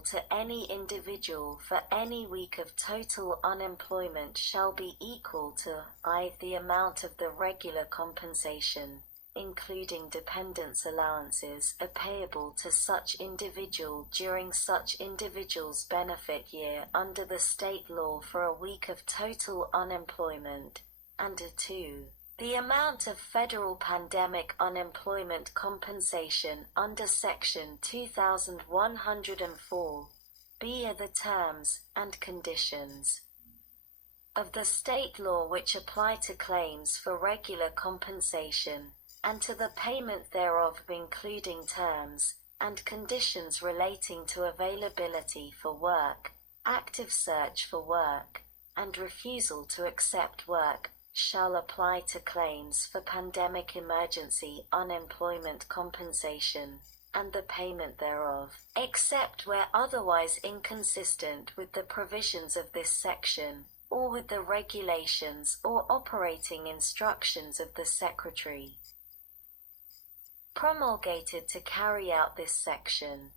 payable to any individual for any week of total unemployment shall be equal to I. The amount of the regular compensation, including dependence allowances, are payable to such individual during such individual's benefit year under the state law for a week of total unemployment, and 2. The amount of federal pandemic unemployment compensation under Section 2104 B are the terms and conditions of the state law which apply to claims for regular compensation, and to the payment thereof, including terms and conditions relating to availability for work, active search for work, and refusal to accept work, shall apply to claims for pandemic emergency unemployment compensation, and the payment thereof, except where otherwise inconsistent with the provisions of this section, or with the regulations or operating instructions of the Secretary promulgated to carry out this section.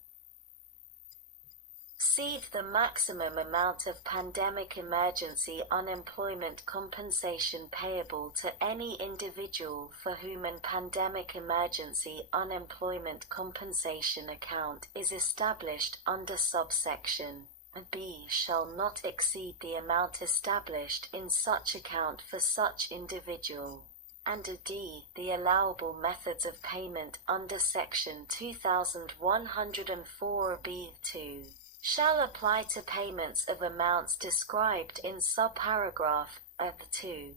C. The maximum amount of pandemic emergency unemployment compensation payable to any individual for whom an pandemic emergency unemployment compensation account is established under subsection B shall not exceed the amount established in such account for such individual. And D. The allowable methods of payment under Section 2104b(2) shall apply to payments of amounts described in subparagraph of 2.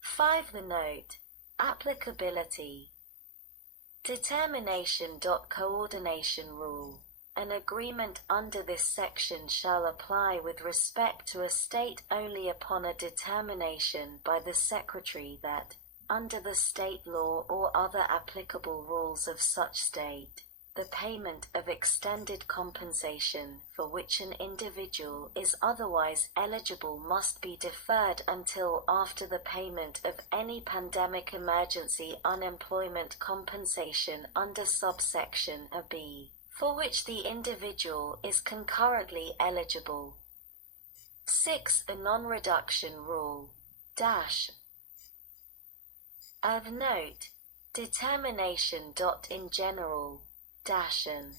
5. The note. Applicability. Determination. Coordination rule. An agreement under this section shall apply with respect to a state only upon a determination by the Secretary that, under the state law or other applicable rules of such state, the payment of extended compensation for which an individual is otherwise eligible must be deferred until after the payment of any pandemic emergency unemployment compensation under subsection B, for which the individual is concurrently eligible. 6. The non-reduction rule. Of note. Determination. In general. An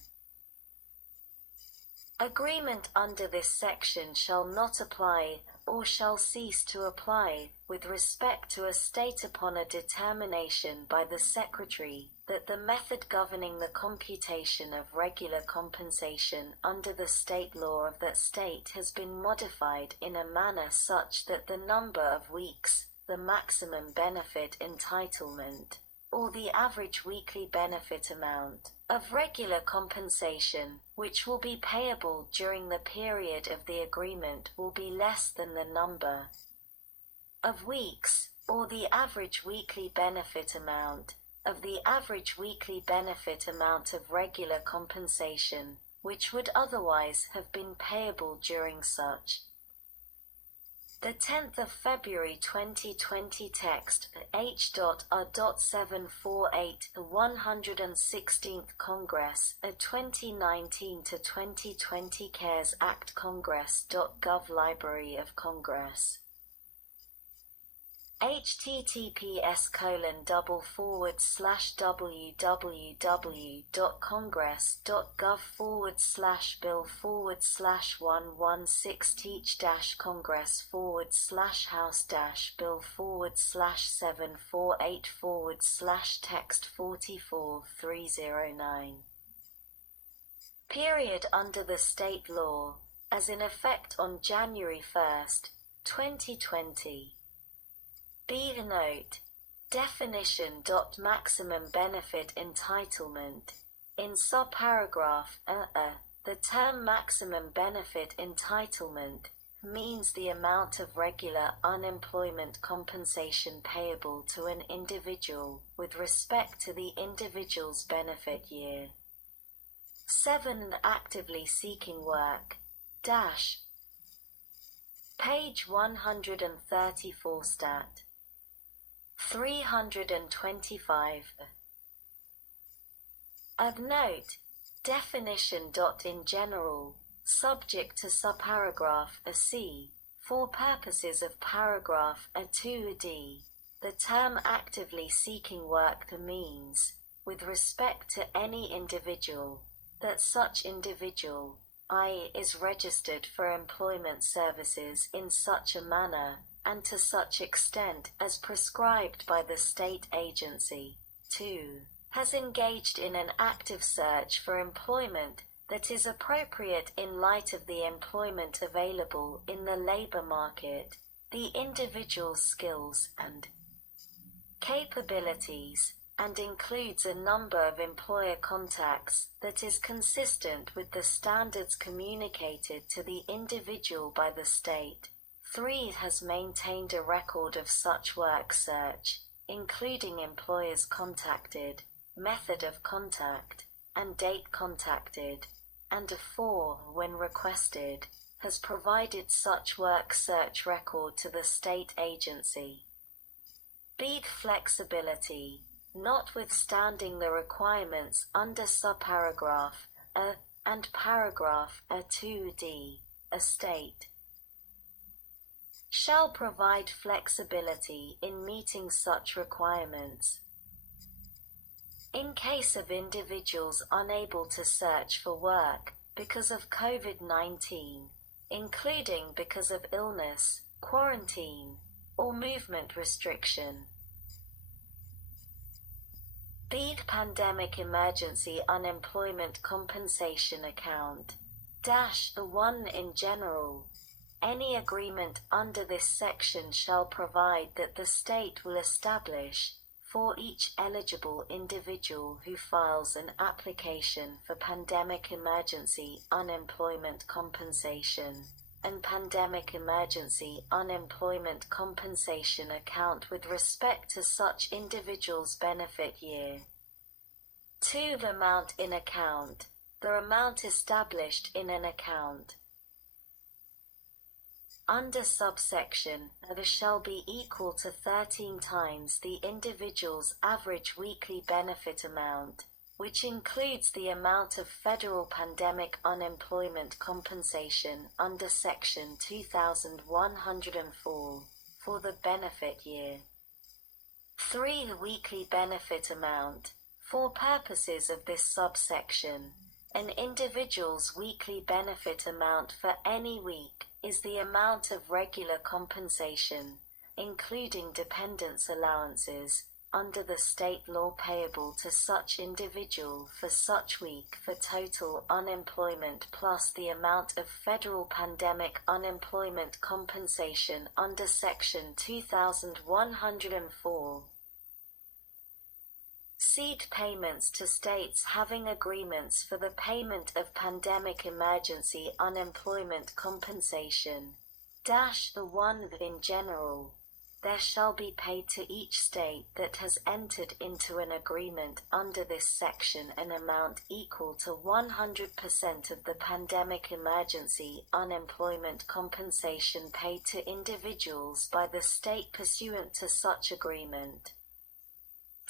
agreement under this section shall not apply, or shall cease to apply, with respect to a state upon a determination by the Secretary that the method governing the computation of regular compensation under the state law of that state has been modified in a manner such that the number of weeks, the maximum benefit entitlement, or the average weekly benefit amount of regular compensation, which will be payable during the period of the agreement, will be less than the number of weeks, or the average weekly benefit amount, of the average weekly benefit amount of regular compensation, which would otherwise have been payable during such. The 10th of February 2020 text H.R.748 The 116th Congress, a 2019 to 2020 CARES Act Congress.gov Library of Congress. https://www.congress.gov/bill/116-congress/text-44-309. Period under the state law, as in effect on January 1st, 2020. B. Note. Definition. Maximum benefit entitlement. In subparagraph the term maximum benefit entitlement means the amount of regular unemployment compensation payable to an individual with respect to the individual's benefit year. 7. Actively seeking work. Page 134 stat. 325. Of note. Definition. In general, subject to subparagraph A(c), for purposes of paragraph A(2)(d), the term actively seeking work means, with respect to any individual, that such individual, i.e., is registered for employment services in such a manner, and to such extent as prescribed by the state agency. 2. Has engaged in an active search for employment that is appropriate in light of the employment available in the labor market, the individual's skills and capabilities, and includes a number of employer contacts that is consistent with the standards communicated to the individual by the state. 3. Has maintained a record of such work search, including employers contacted, method of contact, and date contacted, and 4. When requested, has provided such work search record to the state agency. B. Flexibility. Notwithstanding the requirements under subparagraph A and paragraph A(2)(d), a state shall provide flexibility in meeting such requirements. In case of individuals unable to search for work because of COVID-19, including because of illness, quarantine, or movement restriction. B. Pandemic Emergency Unemployment Compensation Account. The 1. In general, any agreement under this section shall provide that the state will establish, for each eligible individual who files an application for Pandemic Emergency Unemployment Compensation, and Pandemic Emergency Unemployment Compensation Account with respect to such individual's benefit year. 2. The amount in account. The amount established in an account under subsection A shall be equal to 13 times the individual's average weekly benefit amount, which includes the amount of federal pandemic unemployment compensation under Section 2104 for the benefit year. 3. The weekly benefit amount. For purposes of this subsection, an individual's weekly benefit amount for any week is the amount of regular compensation, including dependence allowances, under the state law payable to such individual for such week for total unemployment plus the amount of federal pandemic unemployment compensation under Section 2104. Seed payments to states having agreements for the payment of pandemic emergency unemployment compensation. The 1. In general, there shall be paid to each state that has entered into an agreement under this section an amount equal to 100% of the pandemic emergency unemployment compensation paid to individuals by the state pursuant to such agreement.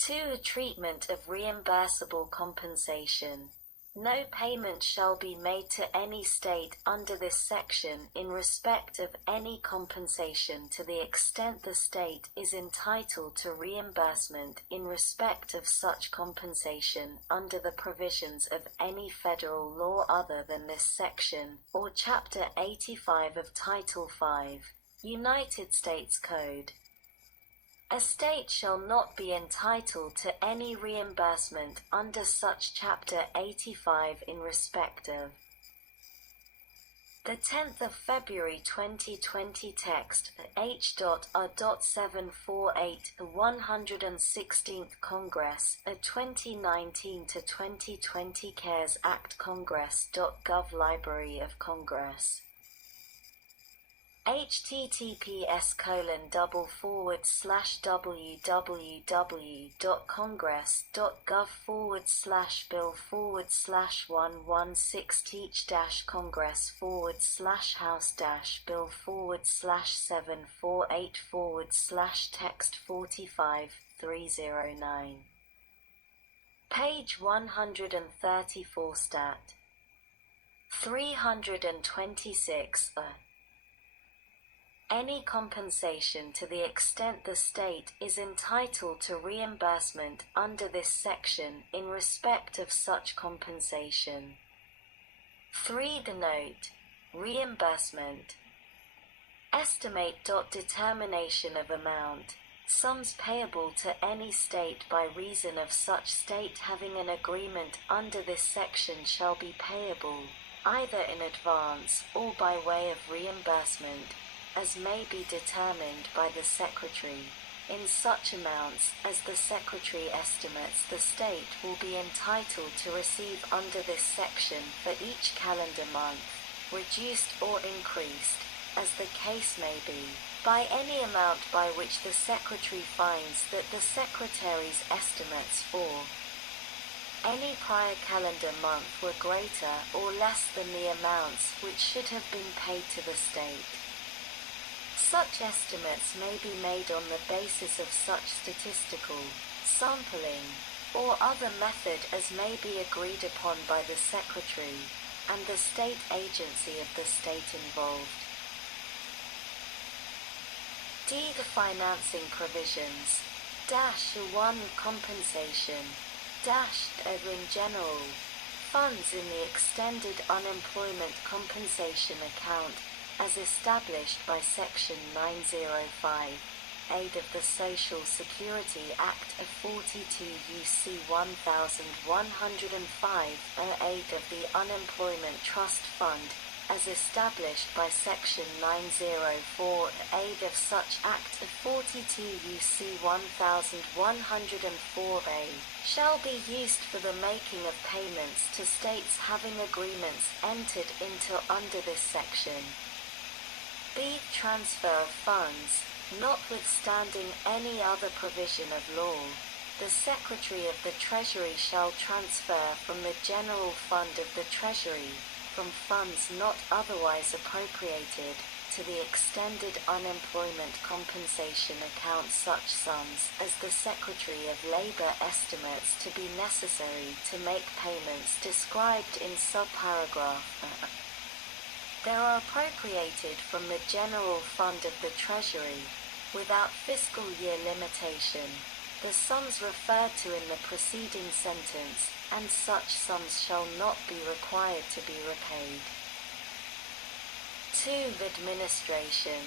2. Treatment of reimbursable compensation. No payment shall be made to any state under this section in respect of any compensation to the extent the state is entitled to reimbursement in respect of such compensation under the provisions of any federal law other than this section, or Chapter 85 of Title 5, United States Code. A state shall not be entitled to any reimbursement under such Chapter 85 in respect of the 10th of February 2020 text H.R.748 the 116th Congress a 2019 to 2020 CARES Act Congress.gov Library of Congress https://www.congress.gov/bill/116-congress/116-house-bill/748/text 45 309 Page 134 Stat. 326 Any compensation to the extent the state is entitled to reimbursement under this section in respect of such compensation. 3. Denote reimbursement. Estimate. Determination of amount. Sums payable to any state by reason of such state having an agreement under this section shall be payable, either in advance or by way of reimbursement, as may be determined by the Secretary, in such amounts as the Secretary estimates the state will be entitled to receive under this section for each calendar month, reduced or increased, as the case may be, by any amount by which the Secretary finds that the Secretary's estimates for any prior calendar month were greater or less than the amounts which should have been paid to the state. Such estimates may be made on the basis of such statistical, sampling, or other method as may be agreed upon by the Secretary and the state agency of the state involved. D. The financing provisions. 1. Compensation. In general. Funds in the Extended Unemployment Compensation Account, as established by Section 905, Aid of the Social Security Act of 42 U.C. 1105, Aid of the Unemployment Trust Fund, as established by Section 904, Aid of such Act of 42 U.C. 1104a, shall be used for the making of payments to states having agreements entered into under this section. B. Transfer of funds. Notwithstanding any other provision of law, the Secretary of the Treasury shall transfer from the General Fund of the Treasury, from funds not otherwise appropriated, to the Extended Unemployment Compensation Account such sums as the Secretary of Labor estimates to be necessary to make payments described in subparagraph. They are appropriated from the General Fund of the Treasury, without fiscal year limitation, the sums referred to in the preceding sentence, and such sums shall not be required to be repaid. 2. Administration.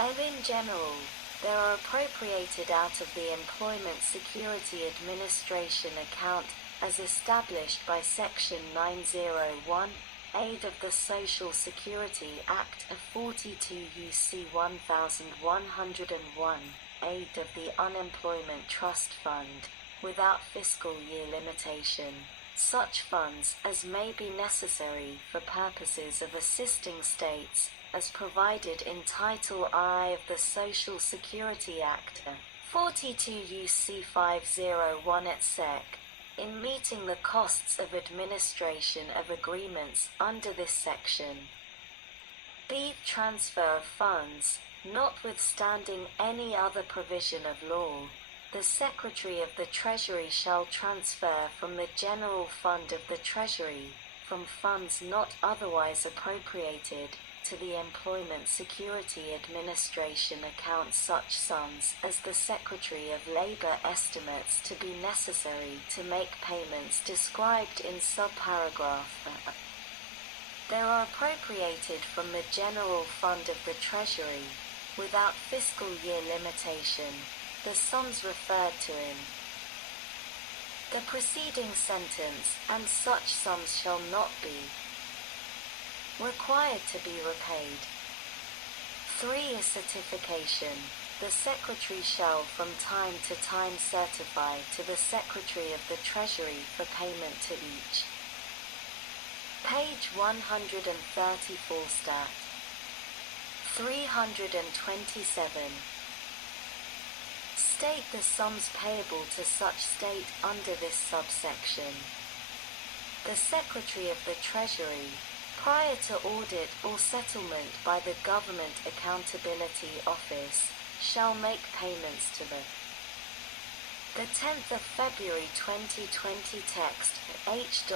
In general, they are appropriated out of the Employment Security Administration account as established by Section 901, Aid of the Social Security Act of 42 U.C. 1101, Aid of the Unemployment Trust Fund, without fiscal year limitation, such funds as may be necessary for purposes of assisting states, as provided in Title I of the Social Security Act, 42 U.C. 501 et seq., in meeting the costs of administration of agreements under this section. B. Transfer of funds. Notwithstanding any other provision of law, the Secretary of the Treasury shall transfer from the General Fund of the Treasury, from funds not otherwise appropriated, to the Employment Security Administration account such sums as the Secretary of Labor estimates to be necessary to make payments described in subparagraph. They are appropriated from the General Fund of the Treasury, without fiscal year limitation, the sums referred to in the preceding sentence, and such sums shall not be required to be repaid. 3. A certification. The Secretary shall from time to time certify to the Secretary of the Treasury for payment to each. Page 134 Stat. 327. State the sums payable to such state under this subsection. The Secretary of the Treasury, prior to audit or settlement by the Government Accountability Office, shall make payments to the The 10th of February 2020 text, H.